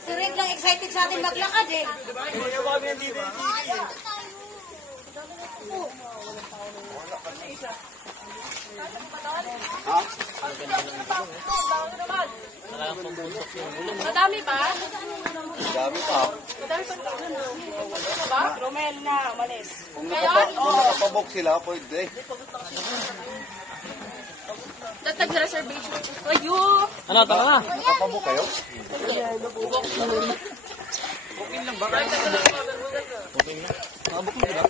Si Red lang excited sa atin maglakad eh. Madami pa? Dami pa. Ba? Romel na, malis. Kung nakapabok sila, pwede. Datag reservation. Ayo! Ano, tara na. Nakapabok kayo? Okay lang ba? Okay na. Nakabok mo ba?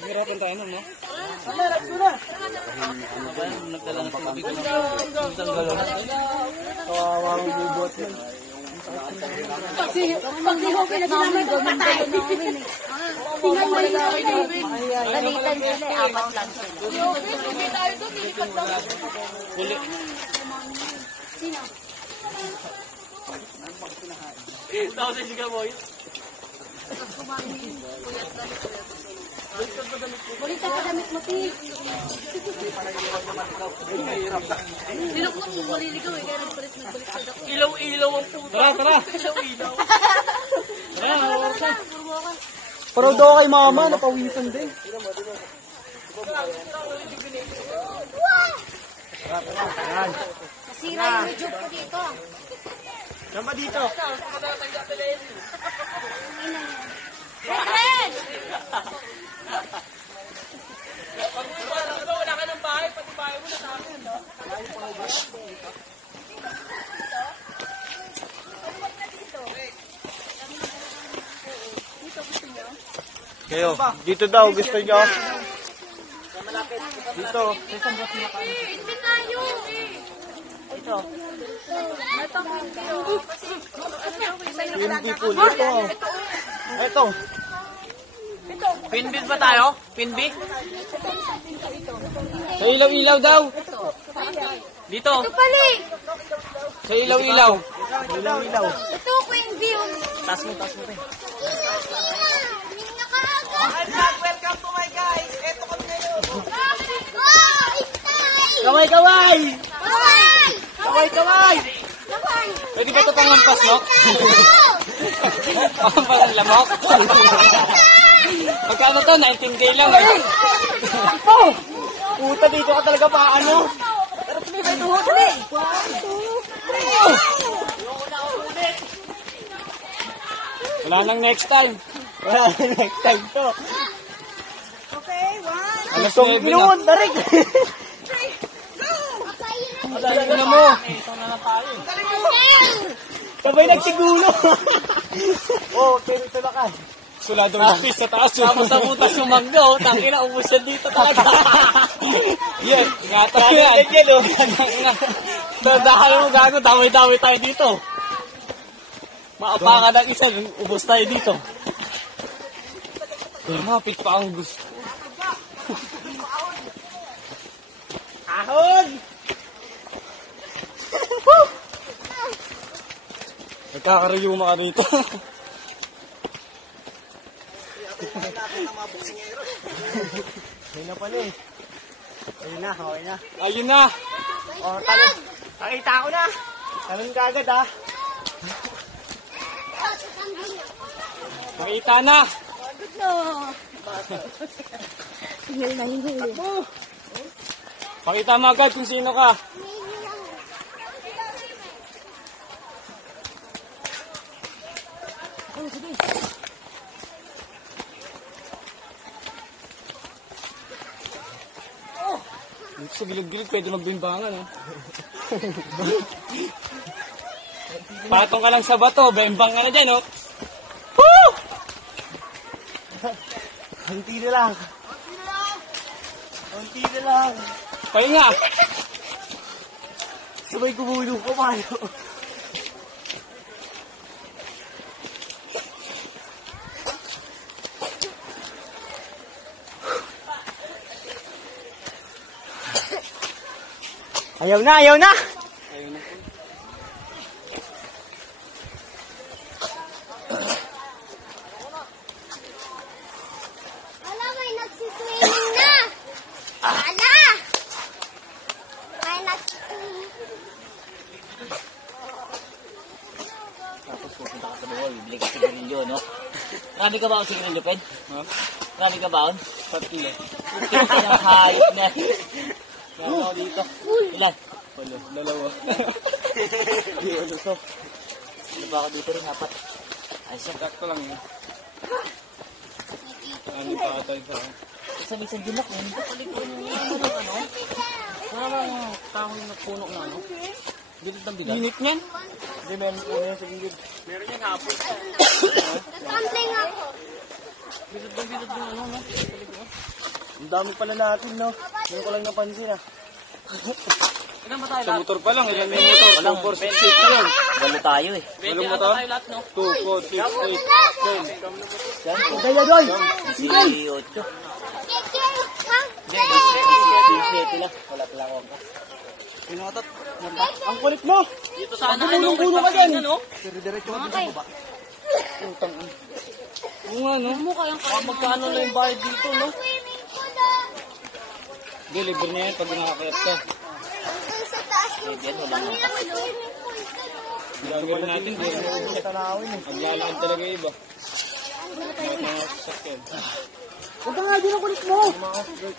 Hirapan tayo nun, no? Ano ba yan? Nagdala ng tubig. Isang galon. Kawawang bubot nun. Pagsiho ka na sila may pumatay. Tingnan mo yung Dalitan sila, apat lang sila. Hindi tayo doon, nilipat lang. Huli. Sino? Tao sa sigaw mo yun. Balita ka damit mo, Pig. Sino ko mo maliligaw eh, kaya nagpalit ako. Ilaw-ilaw ang puto. Tara, tara. Ilaw-ilaw. Tara, hawa ka. Pero daw kay mama, napawisan din. Nasira yung YouTube ko dito. Saan ba dito? Red! Wala ka ng bahay, pati bahay mo na sa akin, no? Kayo, dito daw, gusto nyo? Dito. Hindi tayo eh. Hindi po dito. Ito. Pinbid ba tayo? Pinbid? Sa ilaw-ilaw daw. Dito. Ito pali! Sa ilaw-ilaw. Ilaw-ilaw. Ito ko yung view. Taas mo, taas mo. Welcome to my guys. Eto kami ngayon. Kaway, kaway! Kaway! Kaway, kaway! Kaway! Pwede ba ito pangampas, no? Pangampas ang lamok? Magkano to? 19K lang eh. Oh! Puta, dito ka talaga pa ano? Pero tumibay ito huli. Wala nang next time. Wala nang next time to. Okay, one. Alas 9 na. Darig! Darig na mo. Sabay nagsigulo. Oh, pero ito na ka. Suladong lapis sa taas. Tapos sa butas sumagdo, tangina, umusan dito talaga. Yan, ingatan mo yan. Yan, oh. Dadahan mo gago, damay-damay tayo dito. Maapangan ng isa, ubos tayo dito. Mapit pa ang gusto. Ahon! Nagkakarayuma ka rito. Ayun na pala eh. Ayun na, okay na. Ayun na. O, talon. Nakita ko na. Talon ka agad ha. Makita na. Hingil na hingil. Pakita mo agad kung sino ka. Dito sa gilid-gilid, pwede magbimbangan. Oh. Patong ka lang sa bato, bembang ka na dyan. Oh. Woo! Kunti na lang. Kunti na lang. Pahinga. Sabay kumulong ko paano. Ayaw na, ayaw na! Ala, may nagsiswimming na! Ala! May nagsiswimming. Tapos pupunta ka sa bawal, bibili ka sigarilyo, no? Marami ka ba ang sigarilyo, Ped? Ha? Marami ka ba? Tatlo. Ito yung hayop na. Meron ako dito. Ilan? Walo. Dalawa. Hindi, ano to? Ano ba ako dito rin, apat? Ayos yan. Sakto lang yun. Ano pa ka tayo sa akin? Sa minsan din ako, hindi ko palikon yung ano? Parang tao yung nagpuno na ano? Bilit ng bigat. Init niyan? Hindi, meron po yan sa gilid. Nagkambling ako. Bilit ng bigat yung ano, no? Ang dami pala natin, no? Hindi ko lang napansin, ah. Ilan ba tayo Sa lahat? motor pa lang, ilan may motor? Walang 2, 4, 6, 8 yun. Walo tayo eh. Walang motor? lahat, no? 2, 4, 6, 8, 10. Yan, Daya doy. si 8. Hindi, lang. Wala pala ako. Pinatat. Ang kulit mo! Dito sana Puno ka dyan. no? Oo nga, no? Magkano lang yung bayad dito, no? Hindi, libre niya yan pag nakakayat ka. Pwede yan, wala nga. Gagawin natin, hindi mo ubus tanawin eh. Maglalakad talaga yung iba. Bakit mga sasakyan? Huwag ka nga din ang kulit mo. Mga off-road.